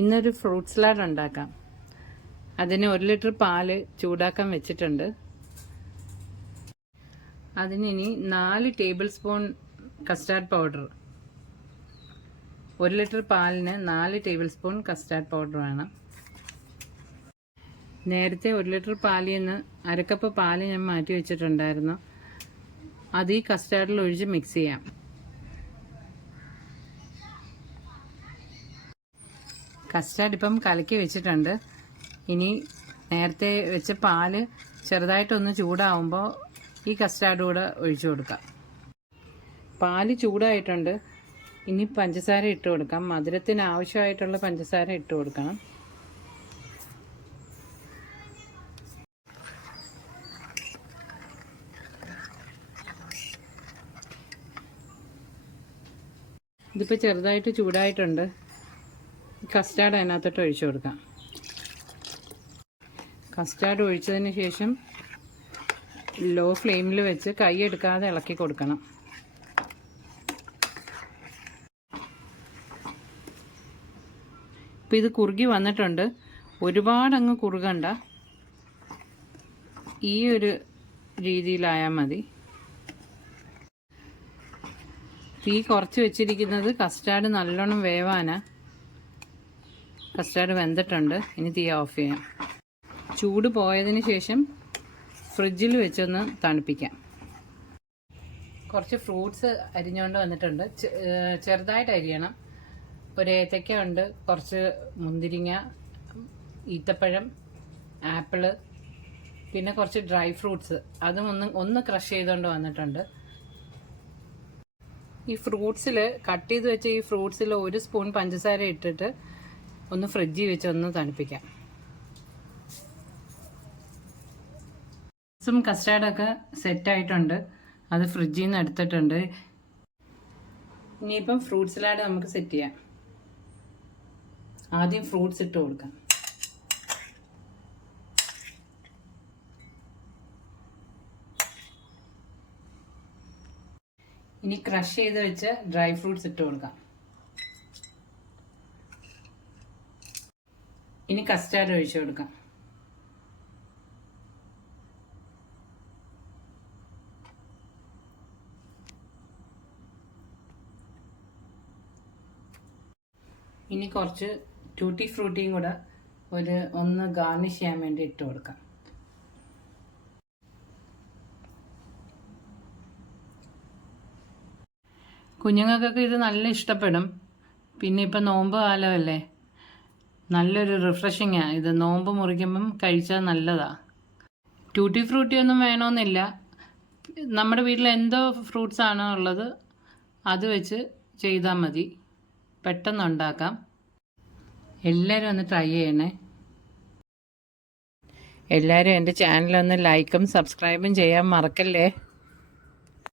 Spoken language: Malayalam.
ഇന്നൊരു ഫ്രൂട്ട് സലാഡ് ഉണ്ടാക്കാം. അതിന് ഒരു ലിറ്റർ പാൽ ചൂടാക്കാൻ വെച്ചിട്ടുണ്ട്. അതിനി നാല് ടേബിൾ സ്പൂൺ കസ്റ്റാർഡ് പൗഡർ ഒരു ലിറ്റർ പാലിന് നാല് ടേബിൾ സ്പൂൺ കസ്റ്റാർഡ് പൗഡർ വേണം. നേരത്തെ ഒരു ലിറ്റർ പാലിൽ നിന്ന് അരക്കപ്പ് പാൽ ഞാൻ മാറ്റി വെച്ചിട്ടുണ്ടായിരുന്നു. അത് ഈ കസ്റ്റാർഡിൽ ഒഴിച്ച് മിക്സ് ചെയ്യാം. കസ്റ്റാർഡ് ഇപ്പം കലക്കി വെച്ചിട്ടുണ്ട്. ഇനി നേരത്തെ വെച്ച പാൽ ചെറുതായിട്ടൊന്ന് ചൂടാവുമ്പോൾ ഈ കസ്റ്റാർഡ് കൂടെ ഒഴിച്ചു കൊടുക്കാം. പാൽ ചൂടായിട്ടുണ്ട്. ഇനി പഞ്ചസാര ഇട്ട് കൊടുക്കാം. മധുരത്തിന് ആവശ്യമായിട്ടുള്ള പഞ്ചസാര ഇട്ട് കൊടുക്കണം. ഇതിപ്പോൾ ചെറുതായിട്ട് ചൂടായിട്ടുണ്ട്. കസ്റ്റാർഡ് അതിനകത്തോട്ട് ഒഴിച്ചു കൊടുക്കാം. കസ്റ്റാർഡ് ഒഴിച്ചതിന് ശേഷം ലോ ഫ്ലെയിമിൽ വെച്ച് കൈ എടുക്കാതെ ഇളക്കി കൊടുക്കണം. ഇപ്പം ഇത് കുറുകി വന്നിട്ടുണ്ട്. ഒരുപാട് അങ്ങ് കുറുകണ്ട. ഈ ഒരു രീതിയിലായാൽ മതി. തീ കുറച്ച് വെച്ചിരിക്കുന്നത് കസ്റ്റാർഡ് നല്ലോണം വേവാനാ. കസ്റ്റാർഡ് വെന്തിട്ടുണ്ട്. ഇനി തീ ഓഫ് ചെയ്യാം. ചൂട് പോയതിന് ശേഷം ഫ്രിഡ്ജിൽ വെച്ചൊന്ന് തണുപ്പിക്കാം. കുറച്ച് ഫ്രൂട്ട്സ് അരിഞ്ഞുകൊണ്ട് വന്നിട്ടുണ്ട്. ചെറുതായിട്ട് അരിയണം. ഒരു ഏത്തയ്ക്ക ഉണ്ട് കുറച്ച് മുന്തിരിങ്ങ ഈത്തപ്പഴം ആപ്പിൾ പിന്നെ കുറച്ച് ഡ്രൈ ഫ്രൂട്ട്സ്. അതും ഒന്ന് ഒന്ന് ക്രഷ് ചെയ്തുകൊണ്ട് വന്നിട്ടുണ്ട്. ഈ ഫ്രൂട്ട്സിൽ കട്ട് ചെയ്ത് വെച്ച ഈ ഫ്രൂട്ട്സിൽ ഒരു സ്പൂൺ പഞ്ചസാര ഇട്ടിട്ട് ഒന്ന് ഫ്രിഡ്ജിൽ വെച്ച് ഒന്ന് തണുപ്പിക്കാം. ഫ്രൂട്ട്സും കസ്റ്റാർഡൊക്കെ സെറ്റ് ആയിട്ടുണ്ട് അത് ഫ്രിഡ്ജിൽ നിന്ന് എടുത്തിട്ടുണ്ട്. ഇനിയിപ്പം ഫ്രൂട്ട് സലാഡ് നമുക്ക് സെറ്റ് ചെയ്യാം. ആദ്യം ഫ്രൂട്ട്സ് ഇട്ട് കൊടുക്കാം. ഇനി ക്രഷ് ചെയ്ത് വെച്ച് ഡ്രൈ ഫ്രൂട്ട്സ് ഇട്ട് കൊടുക്കാം. ഇനി കസ്റ്റാർഡ് ഒഴിച്ചു കൊടുക്കാം. ഇനി കുറച്ച് ട്യൂട്ടി ഫ്രൂട്ടിയും കൂടെ ഒരു ഒന്ന് ഗാർണിഷ് ചെയ്യാൻ വേണ്ടി ഇട്ട് കൊടുക്കാം. കുഞ്ഞുങ്ങൾക്കൊക്കെ ഇത് നല്ല ഇഷ്ടപ്പെടും. പിന്നെ ഇപ്പം നോമ്പ് കാലമല്ലേ? നല്ലൊരു റിഫ്രഷിങ്ങാണ് ഇത് നോമ്പ് മുറിക്കുമ്പം കഴിച്ചാൽ നല്ലതാ. ട്യൂട്ടി ഫ്രൂട്ടി ഒന്നും വേണമെന്നില്ല നമ്മുടെ വീട്ടിൽ എന്തോ ഫ്രൂട്ട്സ് ആണോ ഉള്ളത് അത് വെച്ച് ചെയ്താൽ മതി. പെട്ടെന്ന് ഉണ്ടാക്കാം. എല്ലാവരും ഒന്ന് ട്രൈ ചെയ്യണേ. എല്ലാവരും എന്റെ ചാനലൊന്ന് ലൈക്കും സബ്സ്ക്രൈബും ചെയ്യാൻ മറക്കല്ലേ?